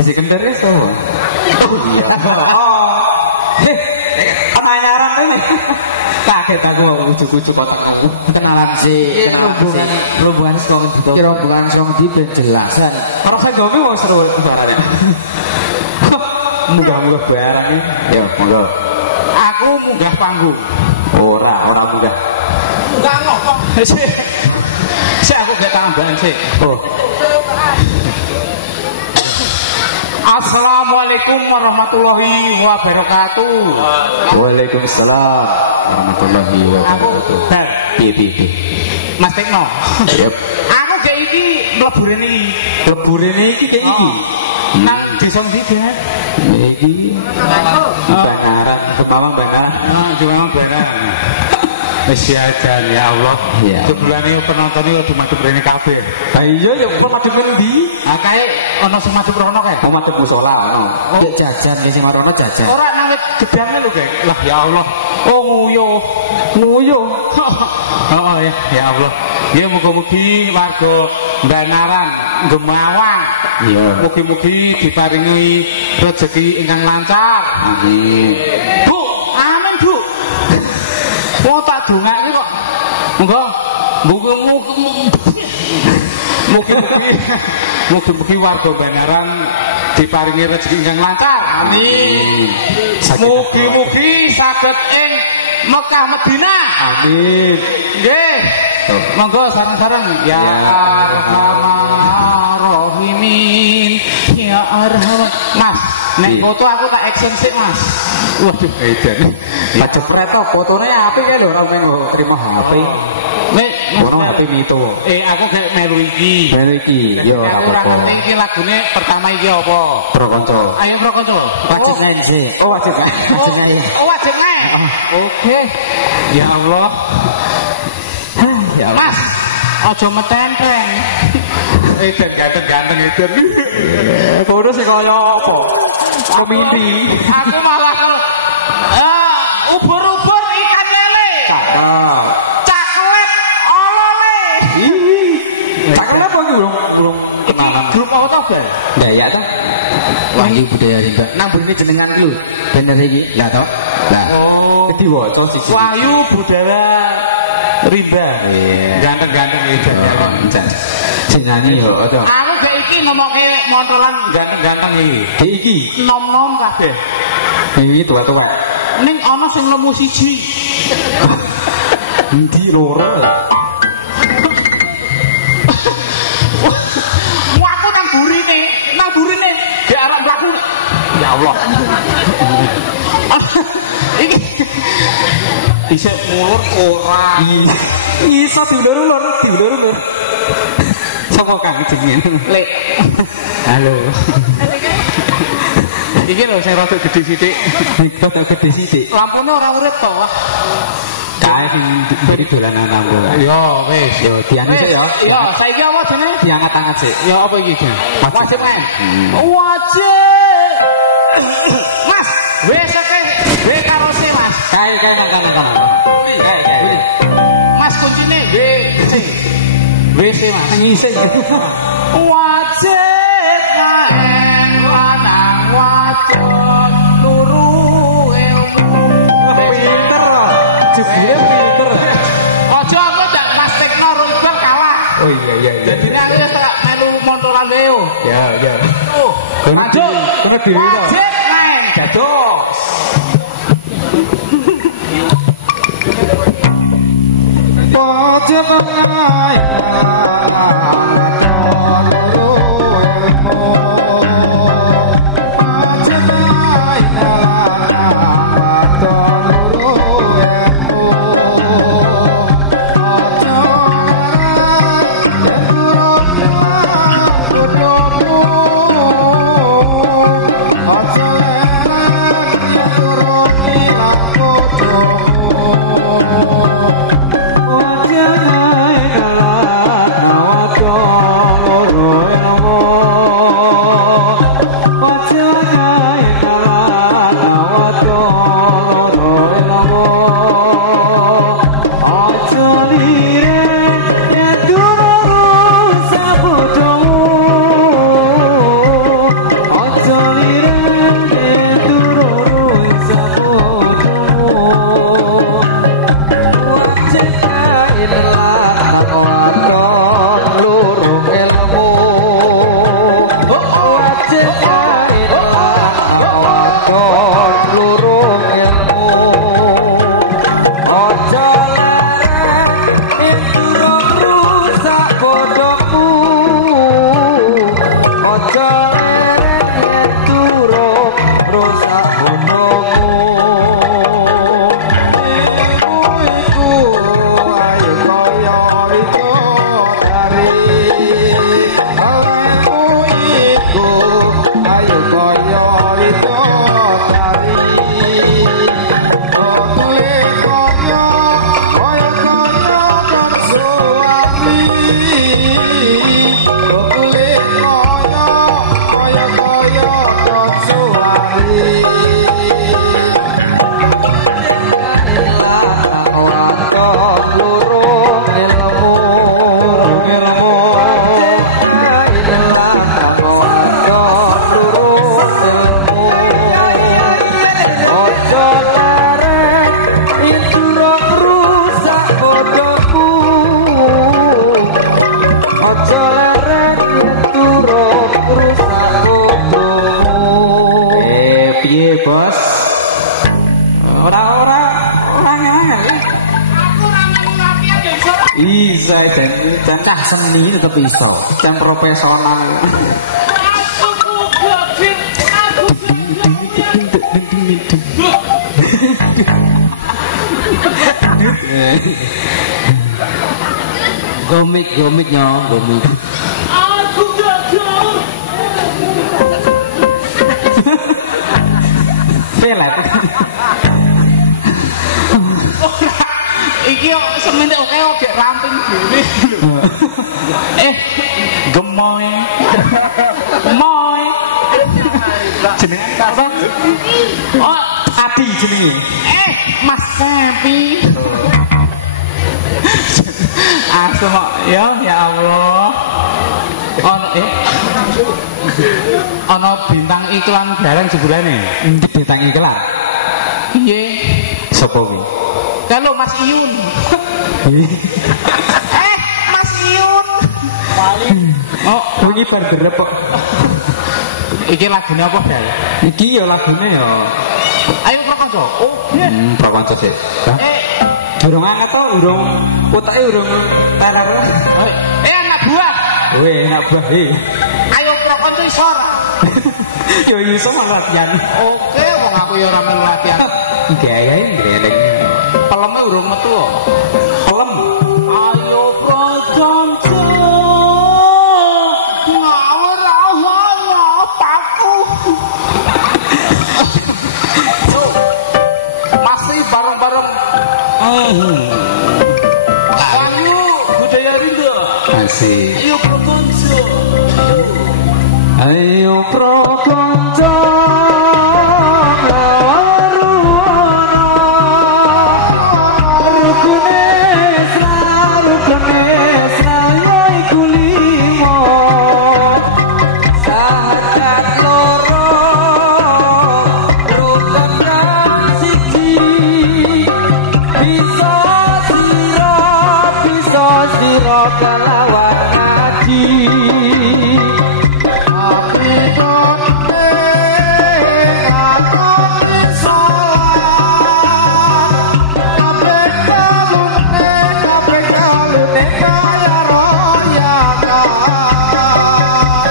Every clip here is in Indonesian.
Kasih kendarnya sama. Oh iya. Penanyaran ini. Kaget aku ujuk-ujuk kotak aku. Kenalan sih. Rombongan sing ndi? Rombongan sing ndi ben jelasan. Ora senggome wong seru suarane. Munggah-munggah barang iki. Ya, monggo. Aku munggah panggung. Ora munggah. Munggah ngopo? Sik aku gak tambahan sik. Oh. Assalamualaikum warahmatullahi wabarakatuh. Waalaikumsalam warahmatullahi wabarakatuh. Piye. Mas Tekno. Yep. Aku gak iki mleburene iki gak iki. Nang desa ndi, Dek? Iki. Banaran, Kepawang Banaran. Cuma Banaran. Wis ajan ya Allah. Sebelane penonton iki udah madhep rene kabeh. Ha iya ya kok madhep ndi? Ah kae ana sing madhep rono kae. Oh madhep musala ono. Ya jajan ki sing marono jajan. Ora nang wit gedange lho, Kek. Lah ya Allah. Oh nguyuh. Oh ya Allah. Ya muga-mugi warga Banaran Gemawang. Iya. Mugi-mugi diparingi rezeki ingkang lancar. Amin. Bu, amin, Bu. Wong tak dongake kok. Mugi-mugi warga Banaran diparingi rezeki ingkang lancar. Amin. Mugi-mugi saged ing Mekah Madinah. Amin. Nggih. Monggo sareng-sareng ya Arhamar Rahimin. Ya Arhamar. Mas, nek foto aku tak action sik, Mas. Waduh, edan. Pajepret to fotone apik kae lho ora men terima HP. Nek ono HP Mito. Aku gak melu iki. Yo ora apa-apa. Ora ngerti iki lagune pertama iki apa? Pro Kanca. Ayo Pro Kanca. Wajib sih. Oh wajib naik. Oke. Ya Allah. Mas, aja metenteng. Edan ganteng edan. Foto sing kaya apa? Komedi. Aku malah ubur-ubur ikan lele. Cakep. Caklet olole. Caklet apa iki belum kenalan. Grup apa to, Ben? Dayak to. Wahyu Budaya Rimba. Nang burine jenengan ku bener iki. Lah to. Lah. Oh. Diwaca siji. Wahyu Budaya Rimba. Ganteng-ganteng itu. Sing nyanyi yo aja. Aku gak iki ngomongke montolan ganteng-ganteng iki. Iki nom-nom kabeh. Iki tuwa-tuwa. Ning ana sing nemu siji. Endi loro? Wah, aku nang burine gak arep mlaku. Ya Allah. Iki isih mulur ora. Iso diulur-ulur. Sapa kang jenenge? Lek. Halo. Iki lho sing rada gedhe sithik. Rada gedhe sithik. Lampune ora urip to, wah. Kae sing beri dolanan lampu. Yo wis, yo dianu sik yo. Yo, saiki apa jenenge? Diangkat-angkat sik. Yo apa iki, Jan? Wajib men. Wajib. Mas, wis oke. Wis karo se, Mas. Kae nang. Kae. Mas kuncine wis. Wis Mas ngising. Wajib kaen lanang wadon turu ilmu. Pinter. Jebule pinter. Aja aku ndak Mas Tekno Iqbal kalah. Oh iya. Jadi aku tak melu montolan Leo. Ya. Oh, lanjut. Kena diri to. Wajib kaen dados. Wajib kaen Oh Cah seni tetap iso, yang profesional. Gomik-gomiknya, gomik. Aku gagal. Pelet. Iki semenit oke ramping dhewe. Gemoy. Moy. Jenenge apa? Oh, Adi jenenge. Mas Sapi. Asma ya Allah. Ono bintang iklan bareng jebulane. Bintang iklan. Piye? Sopo kuwi? Kalau Mas Iyun. Mas Iyun. Oh, wingi bar derep kok. Iki lagune apa, Bel? Iki ya lagune ya. Ayo Prakanca. Oh, Prakanca sih. Durung anget to, urung utake urung teler. Anak buah. Anak buah. Ayo Prakanca isor. Yo iso latihan. Oke, wong aku ya ora melu latihan. Gayae ndredeg. Peleme urung metu kok. Pelem. Ayo Prakanca. Ngawur awalnya paku. Masih bareng-bareng. Ayo budaya Rinda. Asik. Ayo Prakanca. Ayo Prakanca.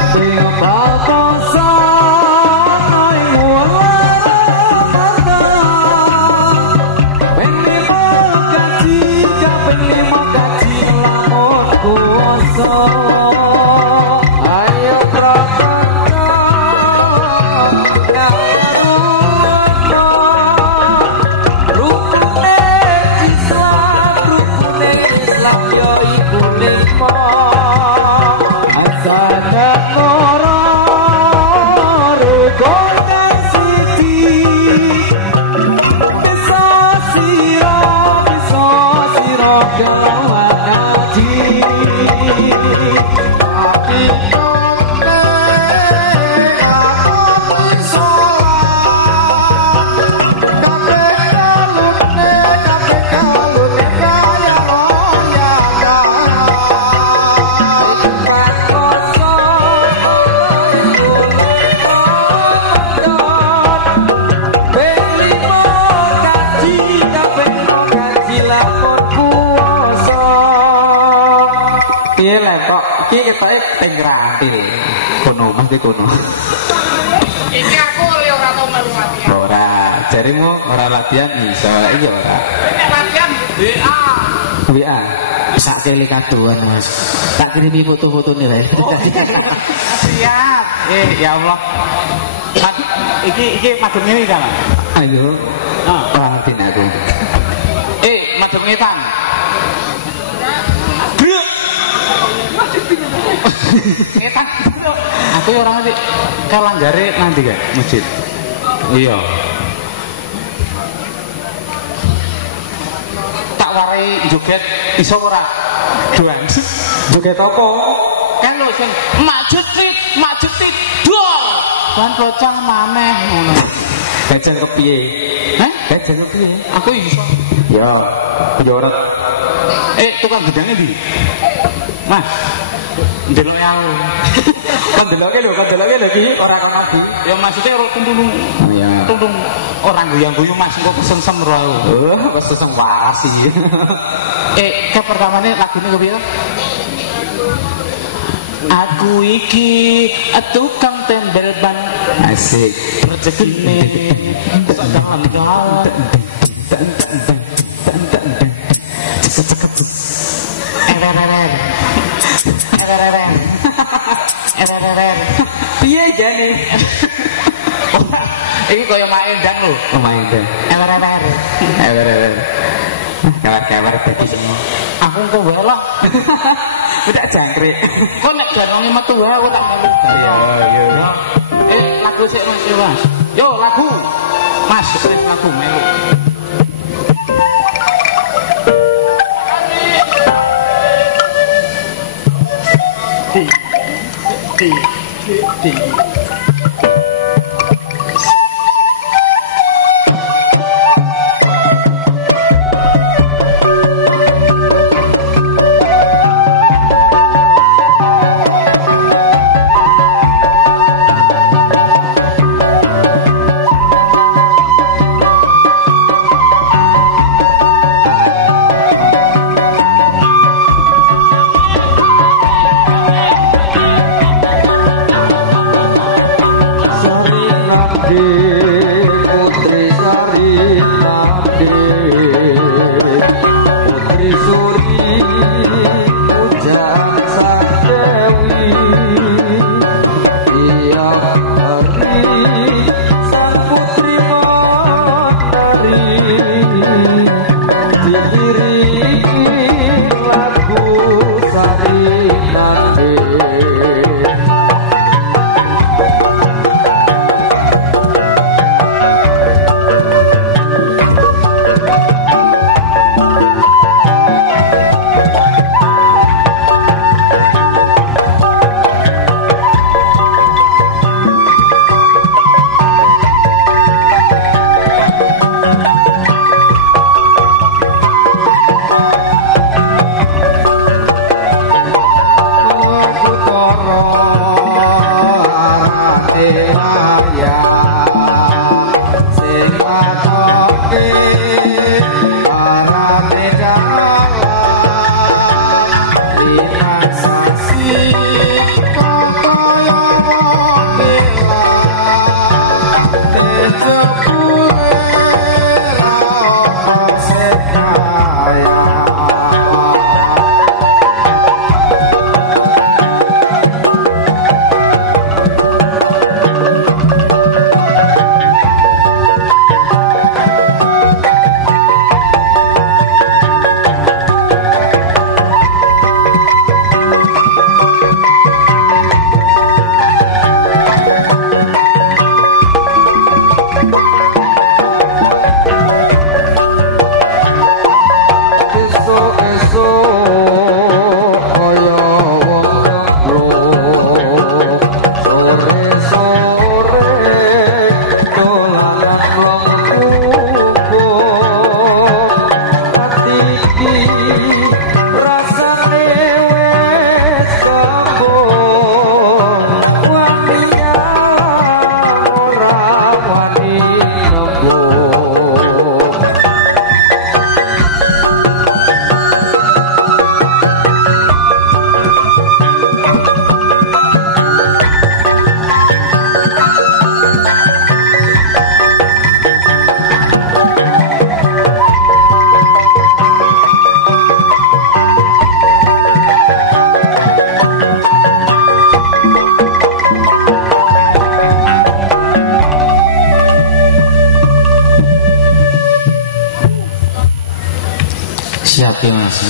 Sing a iki ketoke teng Rantil. Kono mesti kono. Iki aku oleh ora tau melu latihan. Ora, jarimu ora latihan iso. Iki ora. Latihan WA. WA. Sak kele kaduan Mas. Tak kirimi foto-fotone wae. Siap. Ya Allah. Iki madem ini kan? Ayo. Patin aku. Madem ngetan. Ngetan. Aku ya ora ngerti. Kalanggare nanti kan masjid. Iya. Tak warai joget iso ora? Doan. Joget apa? Kan lho sing maju tit dor. Kan bocah maneh ngono. Bajang kepiye? Hah? Bajang kepiye? Aku iso. Ya, jorot. Tukang gedangnya di. Mas. Ndeloke aku. Kon deloke lho iki ora kon nabi. Ya maksudnya ora tuntung. Iya. Tuntung orang guyang-guyu Mas engko pesen semro aku. Wes seseng waras iki. Ke pertamane lagune kepiye to? Aku iki tukang tembel ban. Asik. Rezekine jalan-jalan. Piye jane? Iki kaya main ndang lho. Main ndang. Ewer. Kabar dadi semua. Aku kok wae lah. Udah jangkrik. Kok nek janonge metu wae aku tak melu. Iya. Lagu sik Mas. Yo lagu. Mas, wis lagu melu. Di.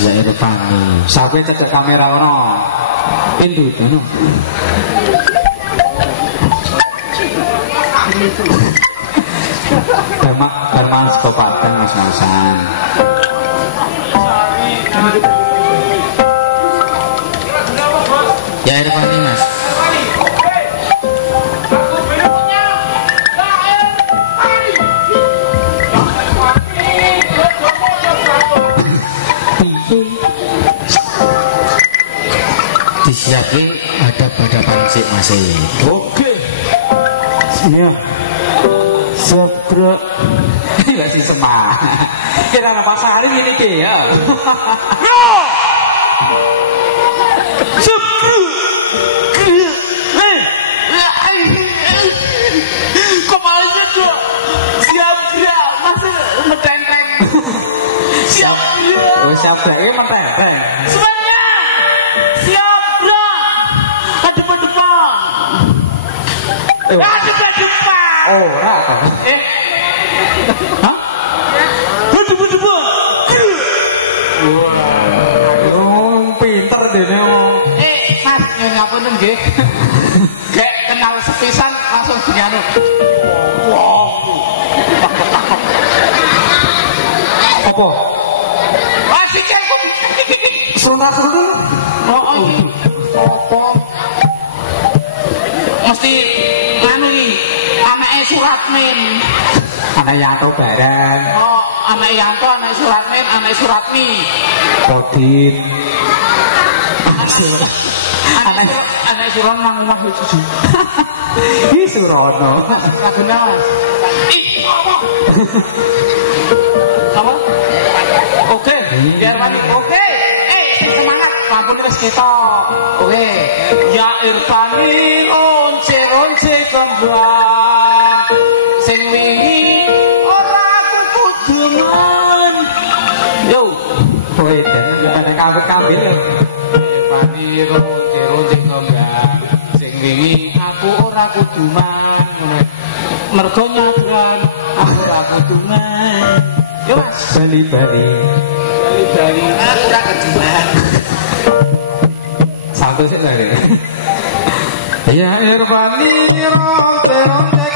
Ya Irfani. Sampai cedek kamera ono. Indut ono. Berman sekopaten mas-masan. Ya Irfani mas. Disiapin ada pancik masih. Oke. Iya. Siap bro. Ini masih semangat. Kira apa pasarin ini ke ya. Yo. Siap bro. Kepalanya tuh. Siap bro. Masih metenteng. Siap bro. Oh siap bro ini metenteng. Semuanya. Siap bro. Depan-depan. Depan-depan. Oh, rata. Hah? Depan-depan. Wah, pinter deh ngomong. Mas, ngapunten nggih. Kayak kenal sepisan langsung dianu. Wow. Apa? Ah, sikilku. Seruntas-seruntas dulu. Oh, iki. Apa? Mesti nganu nih, anake Suratmin. Anak Yanto bareng. Oh, anak Yanto, anak Suratmin, anak Suratmi. Kodit. Anak Suron nang omah lucu. Ih Surono. Lagune Mas. Ih, apa? Apa? Oke, biar balik. Oke. Semangat, lampu wis ketok. Oke. Ya Irfani once kembang. Sing wingi ora kuduman. Yo. Kowe den kabeh yo. Irfani once kembang. Sing wingi aku ora kuduman. Mergo nyadran aku ora kuduman. Yo Mas, bali-bali. Aku ora keduman. Satu sih lagi. Ya Irfani ronte kembang.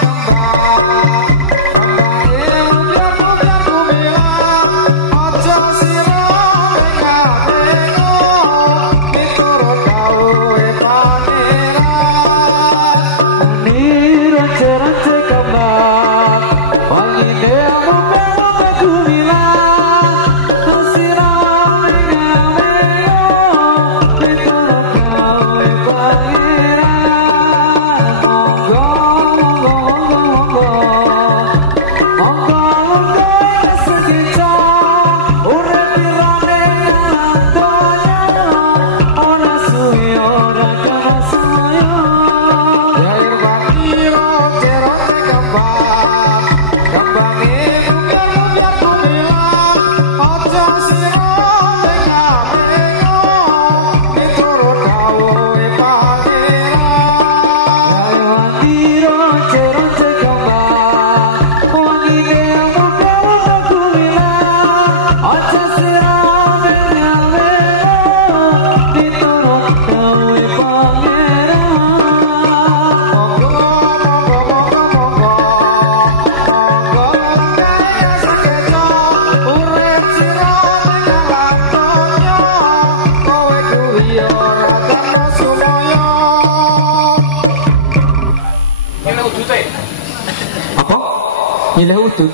Milih udut.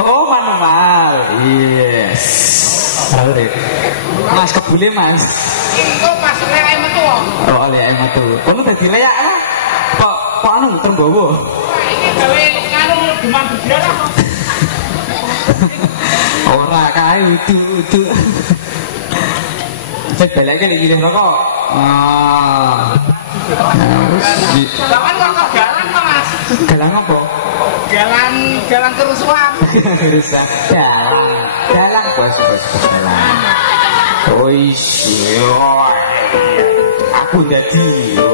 Oh manual. Yes. Alright. Mas kebule Mas. Oh Mas lek metu. Oh lek metu. Kono dadi leyak lah. Kok anu Trembowo. Iki gawe karo demam berdarah. Ora kae udut. Cek balake iki rokok. Lawan kok galang Mas. Galang apa? Galang kerusuhan. Kerusuhan. Galang bos galang. Oh iya. Aku dadi yo.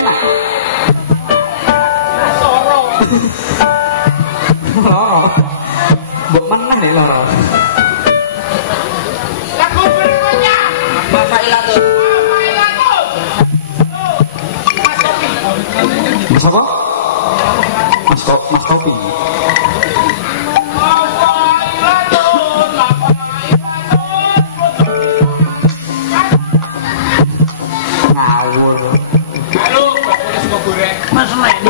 Mas. Soro. Mas apa? Mas Topi. Ngawur. Halo, sego goreng. Mas Men.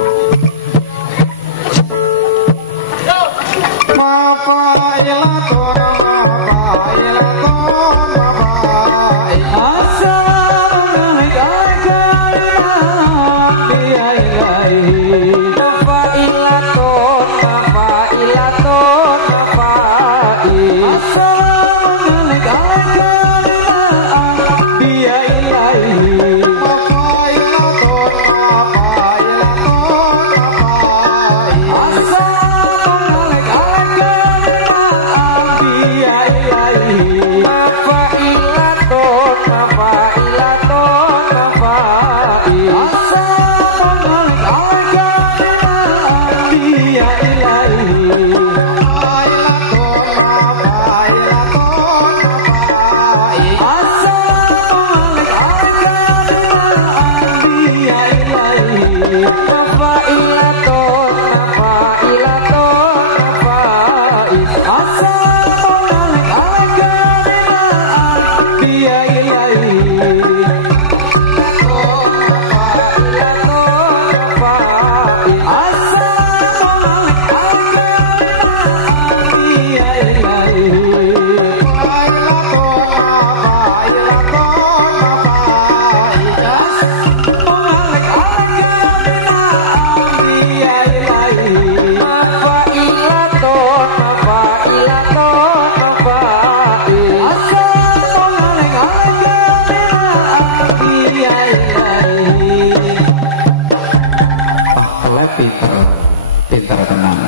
Pintar tenang.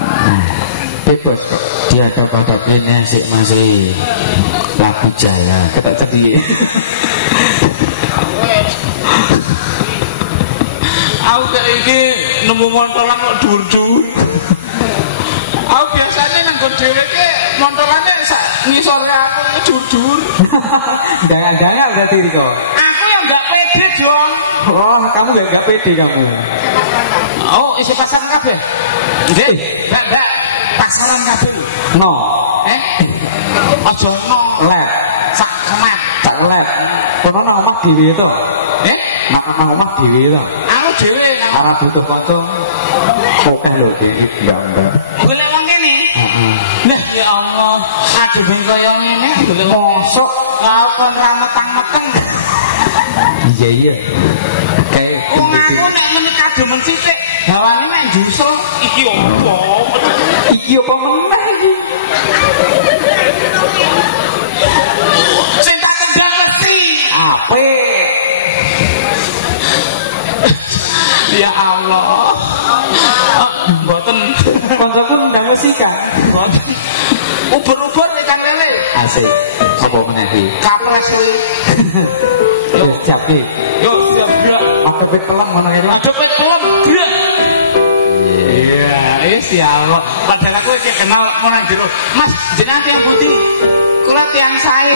Bebas kok. Dia kapal-kapalnya sih masih laku jaya. Kata jadi. Aku kayak ini nemu montolan kok dur-dur. Aku biasanya nanggung dhewe ke montolannya ngisore aku dur-dur. Jangan-jangan berarti Riko. Aku yang enggak pede, Jong. Oh, kamu enggak pede kamu. Oh, isi pasaran kabeh. Nggih, Mbak. Pasaran kabeh. No. Aja no. Lep. Sak lep. Kono nang omah dhewe to. Nang omah dhewe to. Aku dhewe nang arep butuh foto. Oke lho, Mbak. Golek wong kene. Nah, ya Allah, aduh ben koyo ngene golek mosok kapan ra metang-meteng. Iya. Kayak aku nek menikah demen sithik, hawane mek jusul iki opo? Iki apa meneh iki? Sing tak kendang mesti. Apik. Ya Allah. Mboten koncoku ndang musika. Mboten. Uber-uber nek kan lele. Asik. Apa meneh iki? Kapres kuwi. Yo siap iki. Yo siap gak. Adepet pelem ngono iki. Adepet pelem, grak. Iya, wis ya Allah. Padahal aku iki kenal mau nang jero. Mas, jenengan tiyang putih. Kula tiyang sae.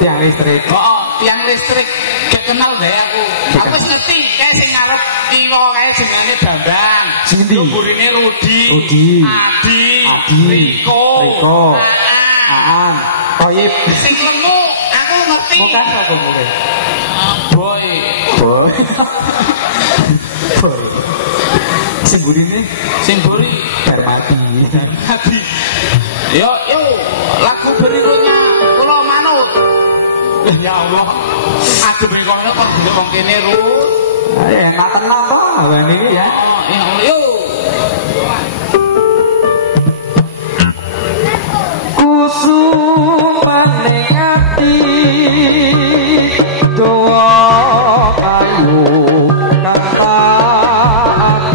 Tiang listrik. Oh, tiang listrik. Gak kenal gawe aku. Aku wis ngerti kae sing ngarep kilo kae jenenge Bambang. Burine Rudi. Adi. Riko. Aan. Toyib. Sing lemu aku ngerti. Bukan sapa murid. Boy. Sing buri Darmati. Yo, lagu berikutnya kula manut. Ya Allah. Aduh bengkoknya kok golek wong kene Rus. Enak tenan to awane iki ya. Ya Allah, yo. Kusumane ati dawa kayu kata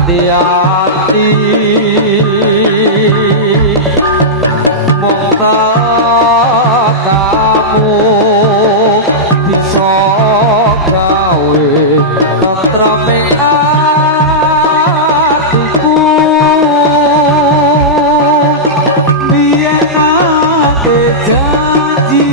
ati-ati mung kamu bisa gawe tentreming atiku biyen ake janji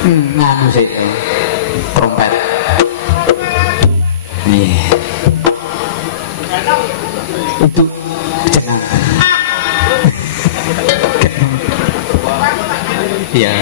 Nganu sih trompet nih itu jenang ya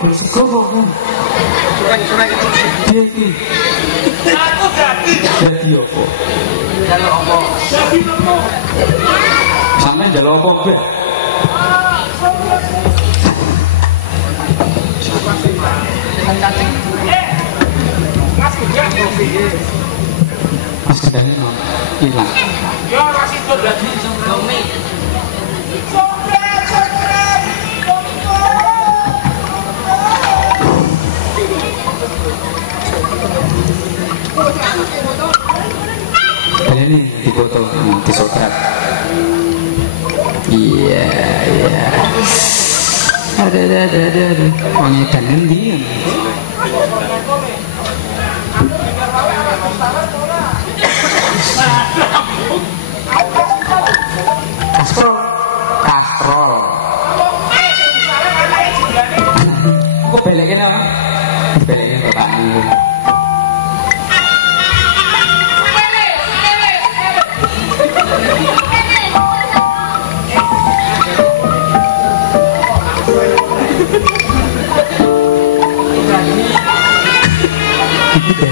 gol sego kok. Piye iki? Aku dadi opo? Jaluk opo? Sampeyan jaluk opo mbak? Mas Gedani hilang. Ya masih itu lagi Domi. Ini di foto di Sokrat. Iya. Ada. Wangi kan endi. Kastrol. Aku belekin apa? Belekin bapakmu. Iki